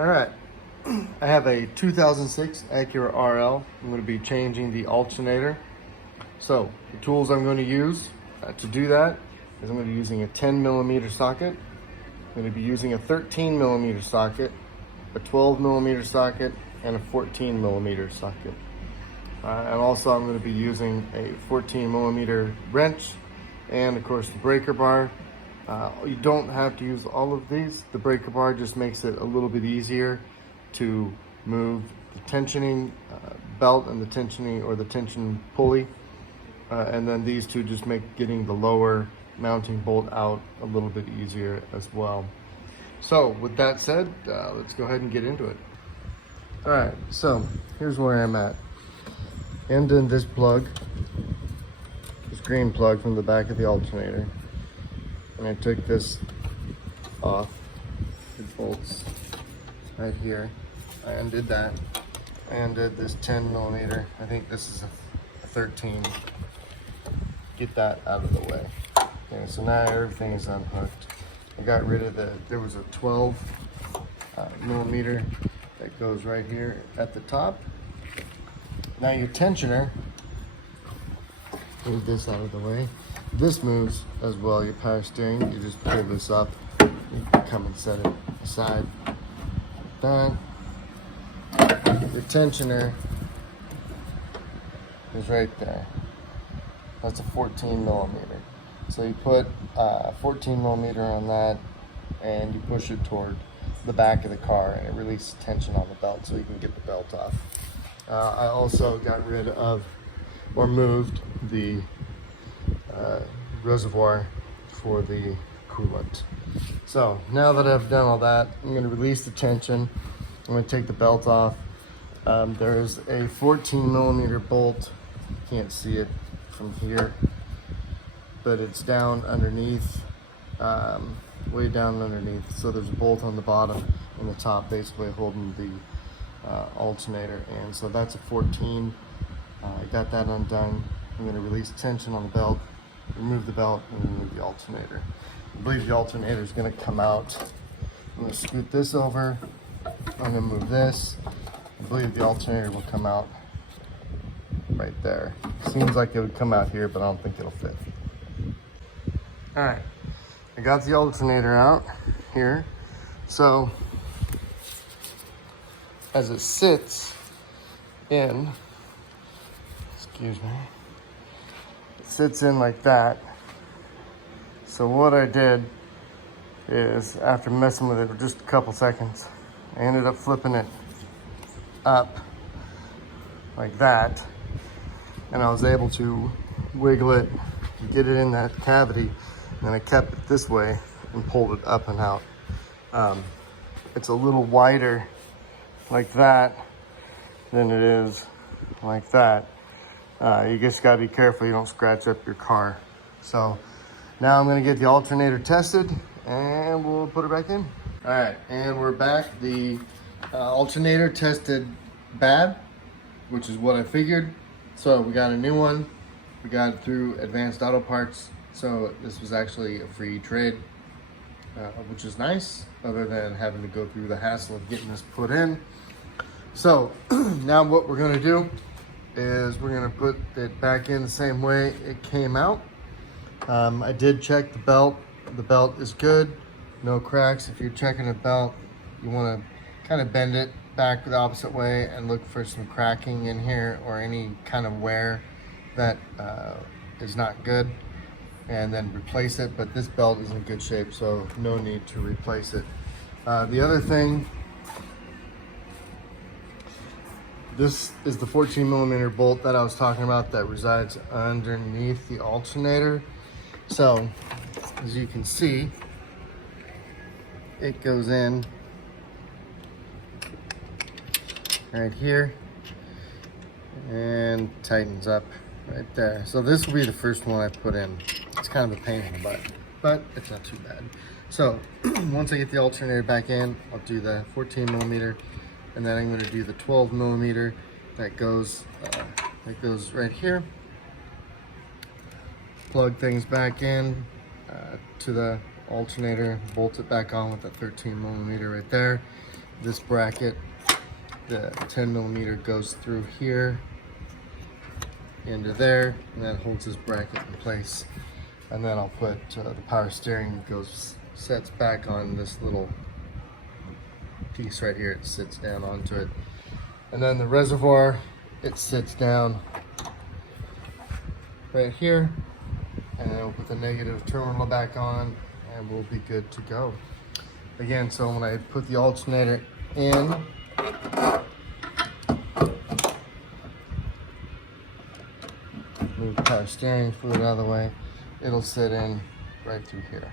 All right, I have a 2006 Acura RL. I'm going to be changing the alternator. So the tools I'm going to use to do that is I'm going to be using a 10mm socket. I'm going to be using a 13mm socket, a 12mm socket, and a 14mm socket. And also I'm going to be using a 14mm wrench and of course the breaker bar. You don't have to use all of these. The breaker bar just makes it a little bit easier to move the tensioning belt and the tensioning or the tension pulley. And then these two just make getting the lower mounting bolt out a little bit easier as well. So with that said, let's go ahead and get into it. All right, so here's where I'm at. And in this plug, this green plug from the back of the alternator. And I took this off, it bolts right here. I undid that. I undid this 10mm. I think this is a 13. Get that out of the way. Okay, so now everything is unhooked. I got rid of there was a 12 millimeter that goes right here at the top. Now your tensioner, move this out of the way. This moves as well, your power steering. You just pull this up. You can come and set it aside. Done. Your tensioner is right there. That's a 14mm. So you put 14mm on that and you push it toward the back of the car and it releases tension on the belt so you can get the belt off. I also got rid of or moved the reservoir for the coolant. So now that I've done all that, I'm going to release the tension. I'm going to take the belt off. There's a 14mm bolt. You can't see it from here, but it's down underneath, way down underneath. So there's a bolt on the bottom and the top, basically holding the alternator. And so that's a 14. I got that undone. I'm going to release tension on the belt, remove the belt, and remove the alternator. I believe the alternator is going to come out. I'm going to scoot this over. I'm going to move this. I believe the alternator will come out right there. Seems like it would come out here, but I don't think it'll fit. All right, I got the alternator out here. So as it sits in, excuse me, it sits in like that. So what I did is, after messing with it for just a couple seconds, I ended up flipping it up like that, and I was able to wiggle it, get it in that cavity, and I kept it this way and pulled it up and out. It's a little wider like that than it is like that. You just gotta be careful you don't scratch up your car. So now I'm gonna get the alternator tested and we'll put it back in. All right, and we're back. The alternator tested bad, which is what I figured. So we got a new one. We got it through Advanced Auto Parts. So this was actually a free trade, which is nice, other than having to go through the hassle of getting this put in. So now what we're gonna do is we're gonna put it back in the same way it came out. I did check the belt. The belt is good, no cracks. If you're checking a belt, you wanna kind of bend it back the opposite way and look for some cracking in here or any kind of wear that is not good, and then replace it. But this belt is in good shape, so no need to replace it. The other thing, this is the 14mm bolt that I was talking about that resides underneath the alternator. So as you can see, it goes in right here and tightens up right there. So this will be the first one I put in. It's kind of a pain in the butt, but it's not too bad. So once I get the alternator back in, I'll do the 14mm, and then I'm going to do the 12mm that goes right here. Plug things back in to the alternator, bolt it back on with that 13mm right there, this bracket, the 10mm goes through here into there, and that holds this bracket in place. And then I'll put the power steering sets back on this little piece right here. It sits down onto it. And then the reservoir, it sits down right here. And then we'll put the negative terminal back on and we'll be good to go. Again, so when I put the alternator in, move the power steering fluid out of the way, it'll sit in right through here.